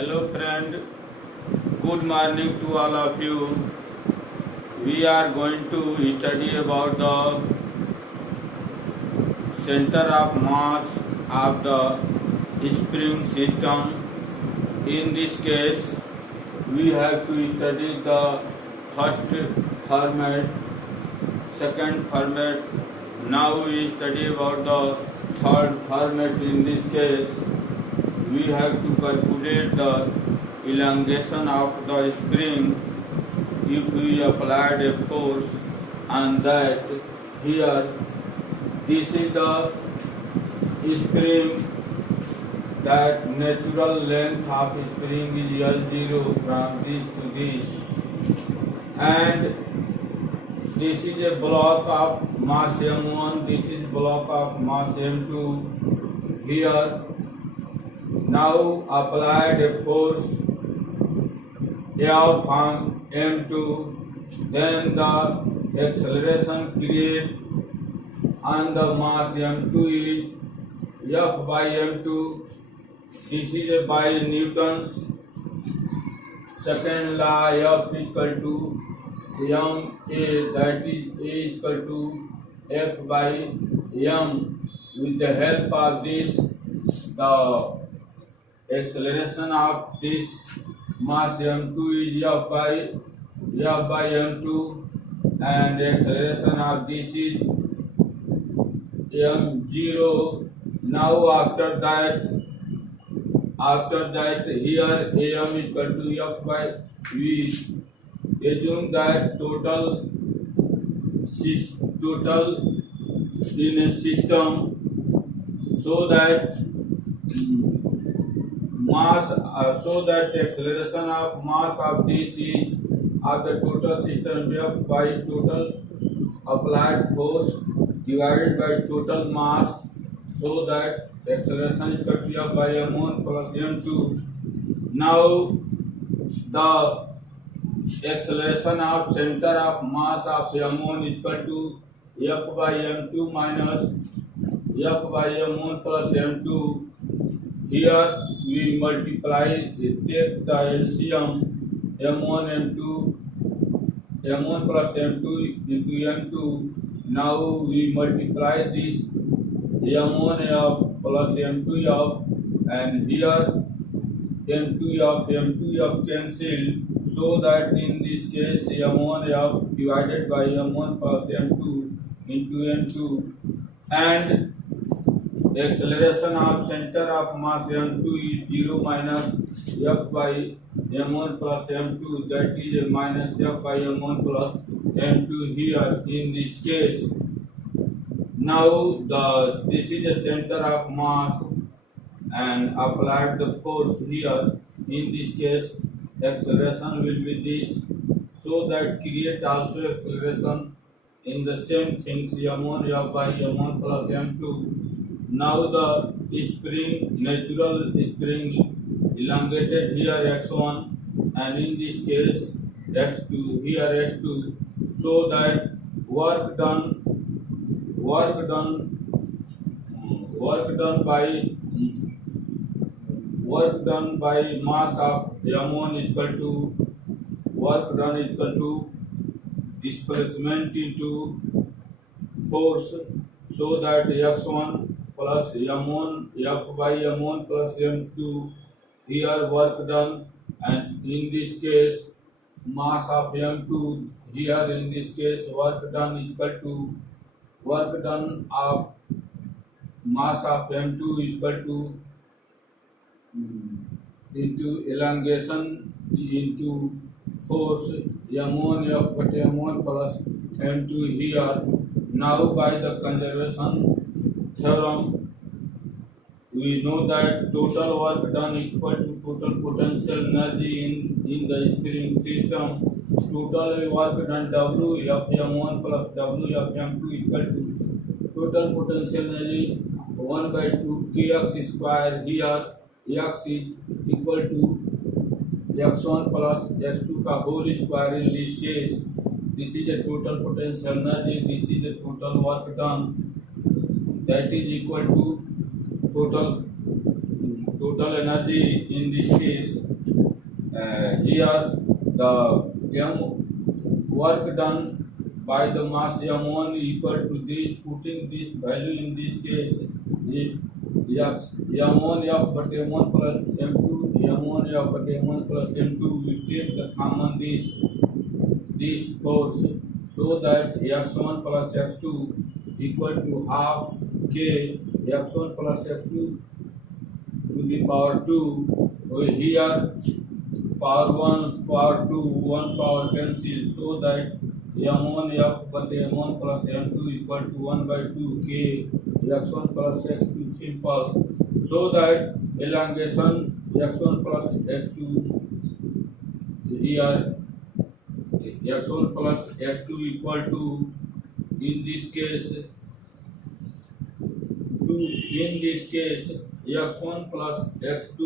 Hello friend, good morning to all of you. We are going to study about the center of mass of the spring system. In this case, we have to study the first format, second format. Now we study about the third format. In this case, we have to calculate the elongation of the spring if we applied a force on that. Here, this is the spring, that natural length of spring is L0 from this to this, and this is a block of mass M1, this is block of mass M2. Here, now applied a force F on M2, then the acceleration created on the mass M2 is F by M2. This is by Newton's second law. F is equal to ma, that is A is equal to F by m. With the help of this, the acceleration of this mass m2 is F by m2, and the acceleration of this is m0. Now after that here am is equal to F by v. Assume that total in a system, so that acceleration of mass of this is of the total system F by total applied force divided by total mass, so that acceleration is equal to F by m1 plus m2. Now the acceleration of center of mass of m1 is equal to F by m2 minus F by m1 plus m2. Here we multiply, take the LCM m1 m1 plus m2 into m2. Now we multiply this m1 f plus m2 f, and here m2 f cancelled, so that in this case m1 f divided by m1 plus m2 into m2, and acceleration of center of mass m2 is 0 minus F by m1 plus m2, that is a minus F by m1 plus m2 here in this case. Now this is the center of mass, and applied the force here. In this case, acceleration will be this, so that create also acceleration in the same things m1 F by m1 plus m2. Now the natural spring elongated here x1, and in this case x2, here x2, so that work done by mass of m1 is equal to work done is equal to displacement into force, so that x1 plus m1 F by m1 plus m2, here work done, and in this case mass of m2, here in this case work done is equal to work done of mass of m2 is equal to into elongation into force m1 F by m1 plus m2 here. Now by the conservation theorem, we know that total work done is equal to total potential energy in the spring system. Total work done W F m1 plus W F m2 equal to total potential energy 1 by 2 kx square. Here x is equal to x1 plus x2 का whole square. In this case, this is the total potential energy, this is the total work done, that is equal to total total energy in this case. Here the work done by the mass m1 equal to this, putting this value in this case is m1 f but m1 plus m2, m1 f but m1 plus m2. We take the common this force, so that x1 plus x2 equal to half k x1 plus x2 to the power 2. Here power 1, power 2, 1 power cancel, so that m1 f but m1 plus m2 equal to 1 by 2 k x1 plus x2 simple, so that elongation x1 plus x2 here x1 plus x2 equal to, in this case x1 plus x2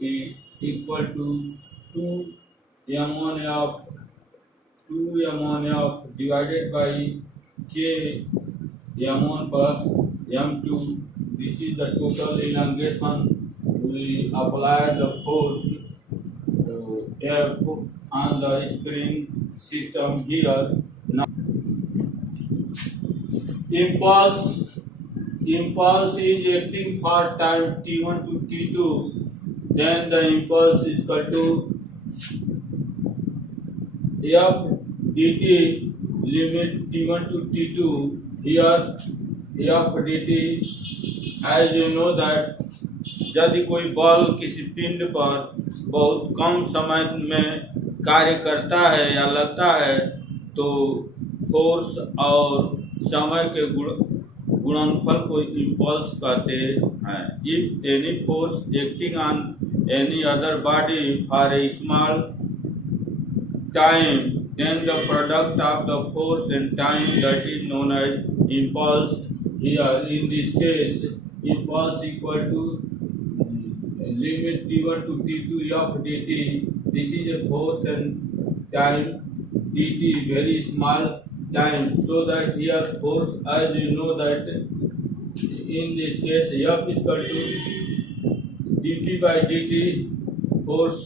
is equal to 2m1 f divided by k m1 plus m2. This is the total elongation. We apply the force F on the spring system here. Now, impulse is acting for time t1 to t2. Then the impulse is equal to f dt limit t1 to t2. Here f dt, as you know that यदि कोई बल किसी पिंड पर बहुत कम समय में कार्य करता है या लगता है तो फोर्स और समय के गुणनफल को इम्पल्स कहते हैं. If any force acting on any other body for a small time, then the product of the force and time, that is known as impulse. Here in this case impulse equal to limit t1 to t2 f dt. This is a force and time dt, very small time, so that here force, as you know that in this case f is equal to dt by dt force,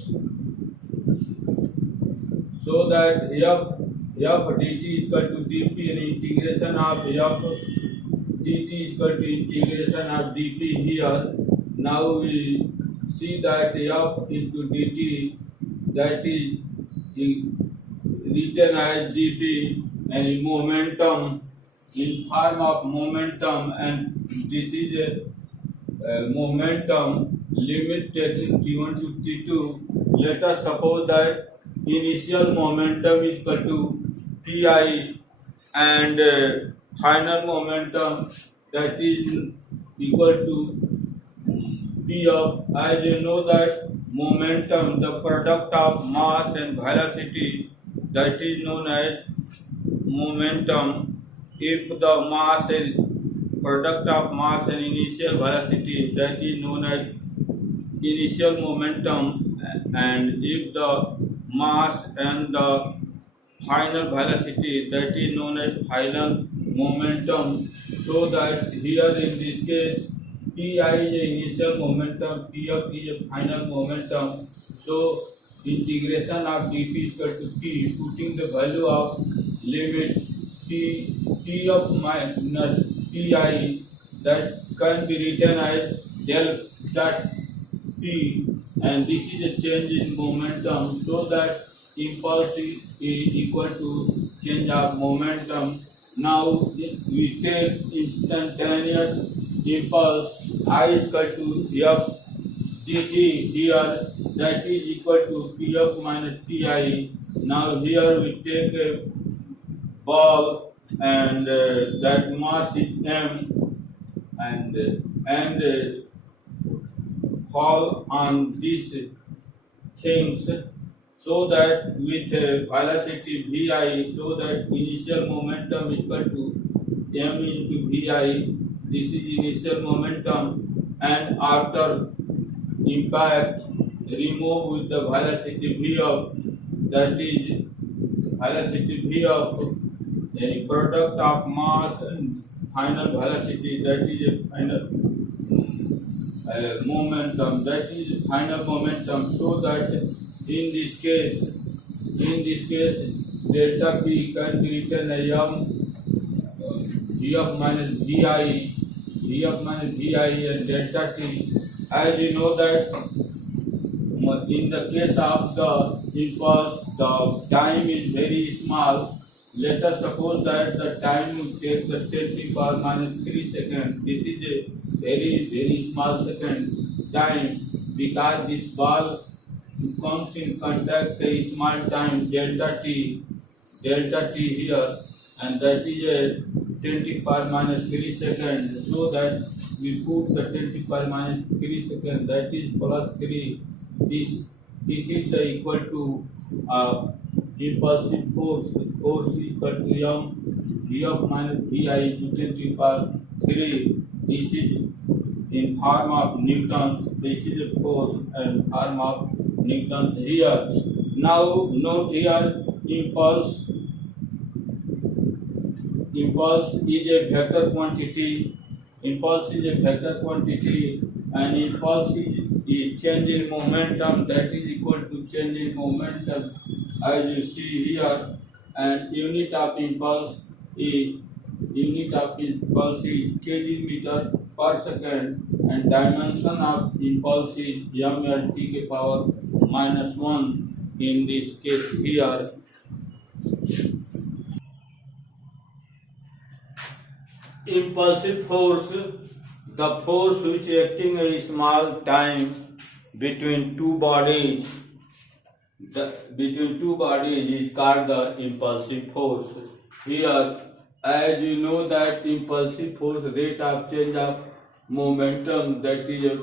so that f dt is equal to dp and integration of f dt is equal to integration of dp. Here now we see that f into dt, that is written as dp, and momentum in form of momentum, and this is a momentum limit taking t1 to t2. Let us suppose that initial momentum is equal to pi and final momentum, that is equal to p of, as you know that momentum, the product of mass and velocity, that is known as momentum. If the mass and product of mass and initial velocity, that is known as initial momentum, and if the mass and the final velocity, that is known as final momentum. So that here in this case pi is a initial momentum, pf is a final momentum. So integration of dp is equal to p, putting the value of limit pf minus pi, that can be written as del dot p, and this is a change in momentum, so that impulse is equal to change of momentum. Now we take instantaneous impulse I is equal to f dt here, that is equal to pf minus pi. Now here we take a ball and that mass is m, and fall on these things, so that with velocity vi, so that initial momentum is equal to m into vi. This is initial momentum, and after impact remove with the velocity v of, that is velocity v of any product of mass and final velocity, that is a final, momentum, that is final momentum, so that in this case delta p can be written as Vf minus Vi and delta t. As you know that in the case of the impulse, the time is very small. Let us suppose that the time will take the 10 to the power minus 3 seconds. This is a very small second time, because this ball comes in contact a small time delta t here, and that is a 10 to the power minus 3 seconds. So that we put the 10 to the power minus 3 seconds, that is plus 3. This is equal to impulsive force. Force is equal to Vf minus Vi to 10 to the power 3. This is in form of newtons. This is a force and form of newtons here. Now note here, impulse is a vector quantity. Impulse is a vector quantity, and impulse is change in momentum, that is equal to change in momentum, as you see here. And unit of impulse is km per second, and dimension of impulse is ml t के power minus 1 in this case here. Impulsive force, the force which acting a small time between two bodies, is called the impulsive force. Here, as you know that impulsive force, rate of change of momentum, that is a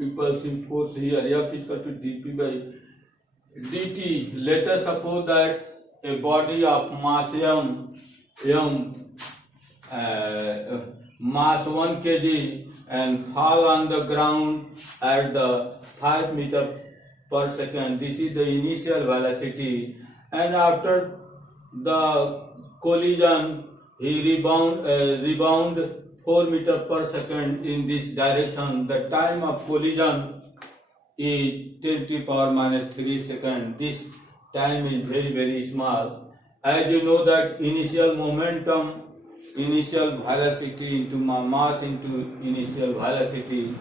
impulsive force here, F is equal to dp by dt. Let us suppose that a body of mass mass 1 kg and fall on the ground at the 5 meter per second. This is the initial velocity, and after the collision he rebound 4 meter per second in this direction. The time of collision is 10 to the power minus 3 seconds. This time is very small. As you know that initial momentum, initial velocity into mass into initial velocity,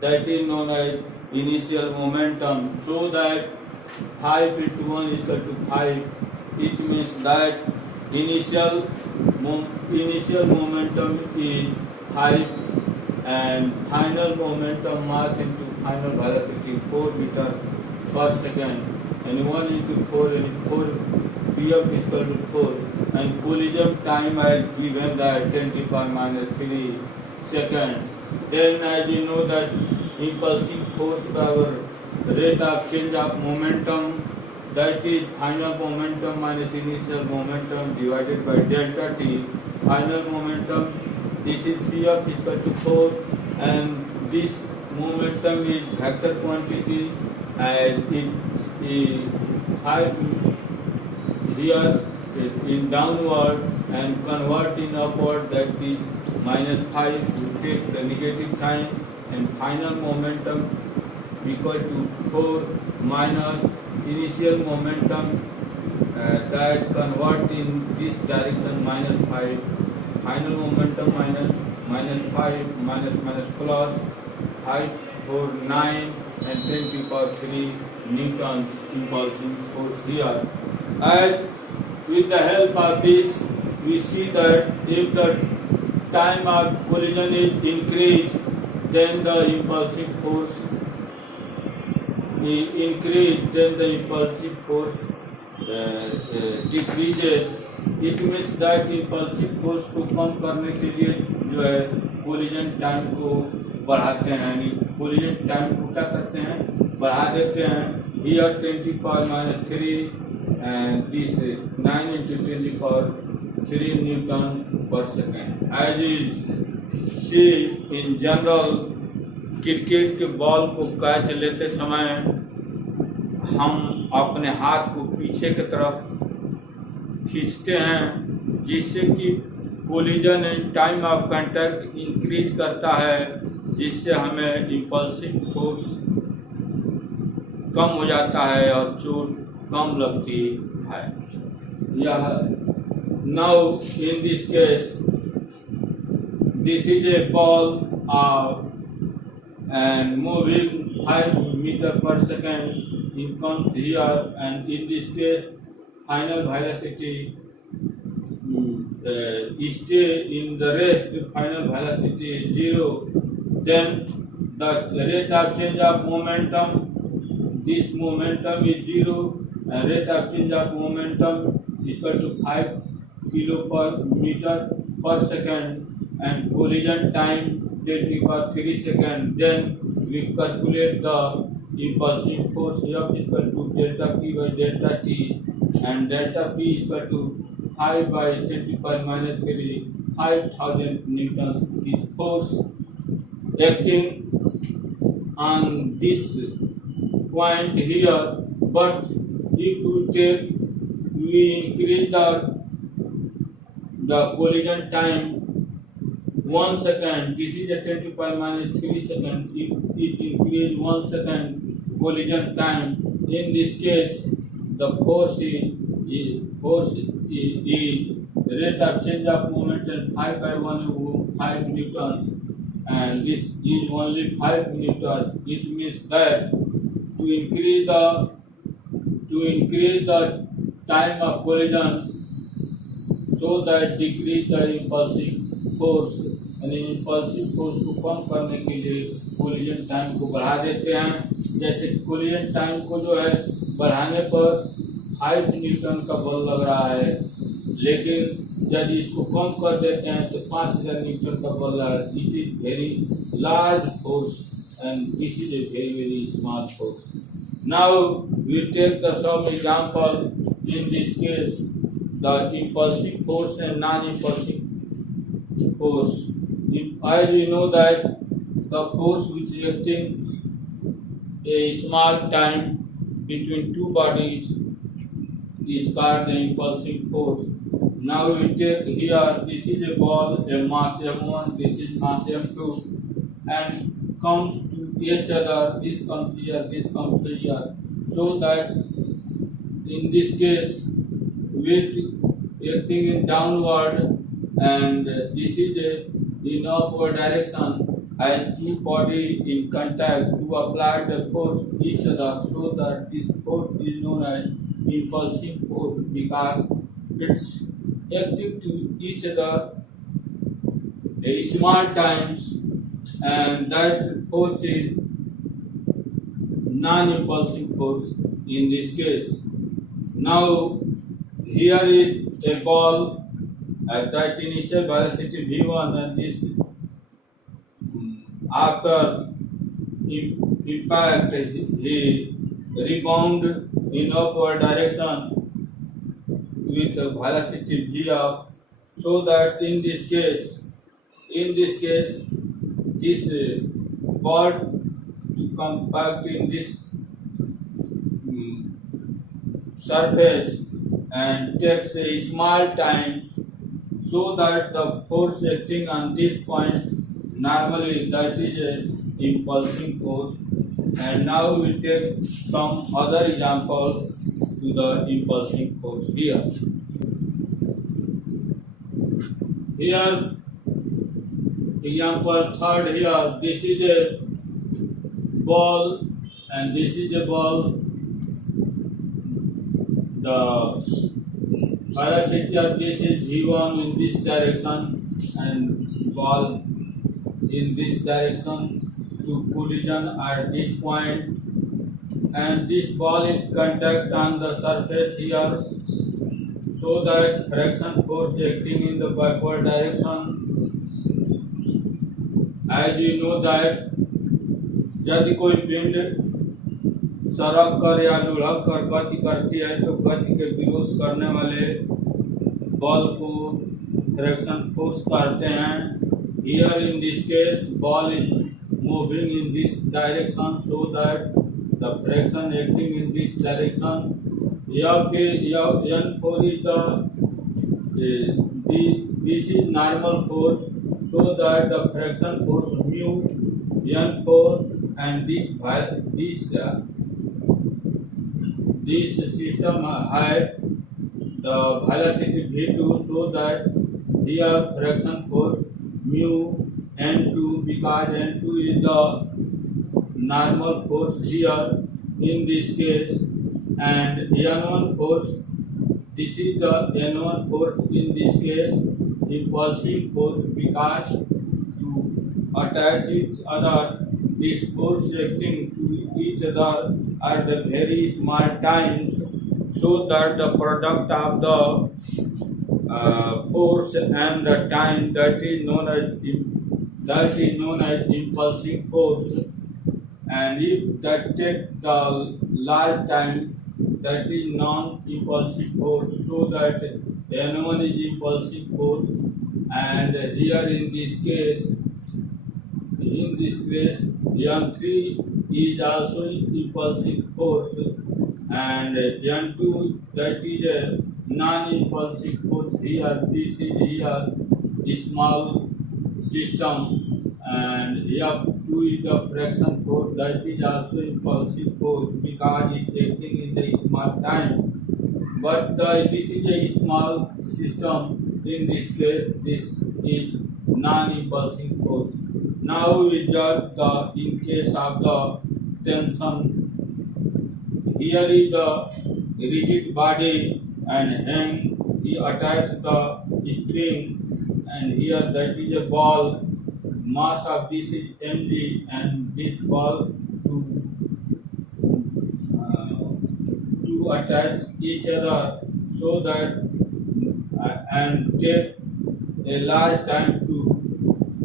that is known as initial momentum. So that 5 into 1 is equal to 5. It means that initial momentum is 5, and final momentum mass into final velocity 4 meter per second, and 1 into 4 and 4 Pf is equal to 4, and collision time as given that 10 to the power minus 3 seconds. Then as you know that impulsive force power, rate of change of momentum, that is final momentum minus initial momentum divided by delta t. Final momentum, this is Pf is equal to 4, and this momentum is vector quantity, as it is 5 here in downward and convert in upward, that is minus 5. You take the negative sign, and final momentum equal to 4 minus initial momentum that convert in this direction minus 5. Final momentum minus 5 minus plus 5 4 9 and 10 to the power 3 newtons impulsive force here. And with the help of this, we see that if the time of collision is increased, then the impulsive force increased, then the impulsive force decreases. It means that impulsive force को कम करने के लिए जो है collision time को बढ़ाते हैं, यानी कोलिजन टाइम को क्या करते हैं, बढ़ा देते हैं. Here 10 to the power minus 3 and this 9 into 10 to the power 3 Newton per second. As is see in general, cricket के बॉल को कैच लेते समय हम अपने हाथ को पीछे की तरफ खींचते हैं, जिससे कि collision and time of contact increase करता है. जिससे हमें इम्पल्सिव फोर्स कम हो जाता है और चोट कम लगती है। यह now in this case this is a ball and moving 5 meter per second. It comes here, and in this case final velocity stay in the rest. Final velocity is 0. Then the rate of change of momentum, this momentum is 0, and rate of change of momentum is equal to 5 kilo per meter per second, and collision time 10^3 seconds. Then we calculate the impulsive force F is equal to delta P by delta T, and delta P is equal to 5 by 10⁻³ 5000 newtons. This force acting on this point here, but if we increase the collision time 1 second, this is a 10⁻³ second. If it increase 1 second collision time, in this case the force is rate of change of momentum 5 by 5 newtons, and this is only 5 newtons. It means that to increase the time of collision, so that decrease the impulsive force, यानी impulsive force को कम करने के लिए collision time को बढ़ा देते हैं। जैसे कोलिजन टाइम को जो है बढ़ाने पर 5 न्यूटन का बल लग रहा है, लेकिन जब इसको कम कर देते हैं तो 5000 न्यूटन का बल लग रहा है। It is very large force and this is a very very small force. Now we take the some example in this case the impulsive force and non impulsive force. As we know that the force which is acting a small time between two bodies is called the impulsive force. Now we take here, this is a ball, a mass m1, this is mass m2, and comes to each other. This comes here, this comes here, so that in this case weight acting in downward, and this is in upward direction, as two body in contact to apply the force each other, so that this force is known as impulsive force because it's acting to each other a small times, and that force is non-impulsive force in this case. Now here is a ball at that initial velocity v1, and this after impact he rebound in upward direction with velocity v of, so that in this case this ball to compact in this surface and takes a small times, so that the force acting on this point normally that is a impulsive force. And now we take some other example to the impulsive force here. Here example third here, this is a ball and this is a ball. The velocity of this is v1 in this direction and ball in this direction to collision at this point, and this ball is contact on the surface here, so that friction force acting in the backward direction. As you know that यदि कोई पिंड सरक कर या लुढ़क कर गति करती है तो गति के विरोध करने वाले बॉल को फ्रैक्शन फोर्स कहते हैं। Here in this case ball is moving in this direction, so that the friction acting in this direction. N4 is this is normal force, so that the friction force mu N4, and this system has the velocity v2, so that here friction force mu n2, because n2 is the normal force here in this case, and n1 force, this is the n1 force in this case, impulsive force, because to attach each other, this force acting to each other at the very small times, so that the product of the force and the time, that is known as impulsive force. And if that take the large time, that is non-impulsive force, so that n1 is impulsive force, and here in this case n3 is also impulsive force, and n2, that is a non-impulsive force. Here this is here small system, and here 2 is the friction force, that is also impulsive force, because it is acting in the small time. But this is a small system. In this case, this is non-impulsive force. Now we judge the in case of the tension. Here is the rigid body, and hang he attached the string, and here that is a ball. Mass of this is mg, and this ball to attach each other, so that and take a large time to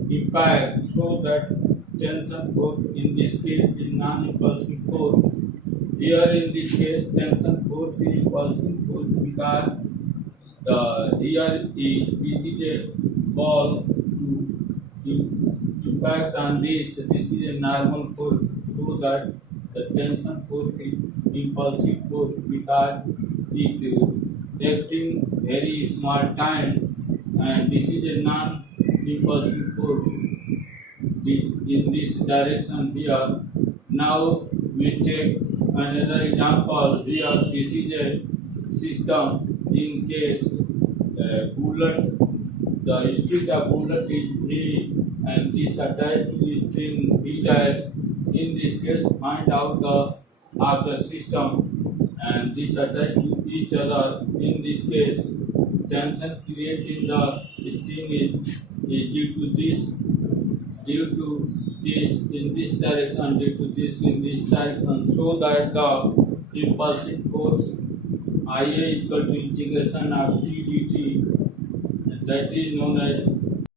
impact, so that tension force in this case is non-impulsive force. Here in this case tension force is impulsive force, because this is a ball to impact on this. This is a normal force, so that the tension force is impulsive force, because it acting very small time, and this is a non-impulsive force. This in this direction here. Now we take another example. Here this is a system. In case bullet, the speed of bullet is v, and this attached to the string v dash. In this case, find out of the system, and this attached to each other. In this case, tension created in the string is due to this in this direction, due to this in this direction, so that the impulsive force Ia is equal to integration of t dt, that is known as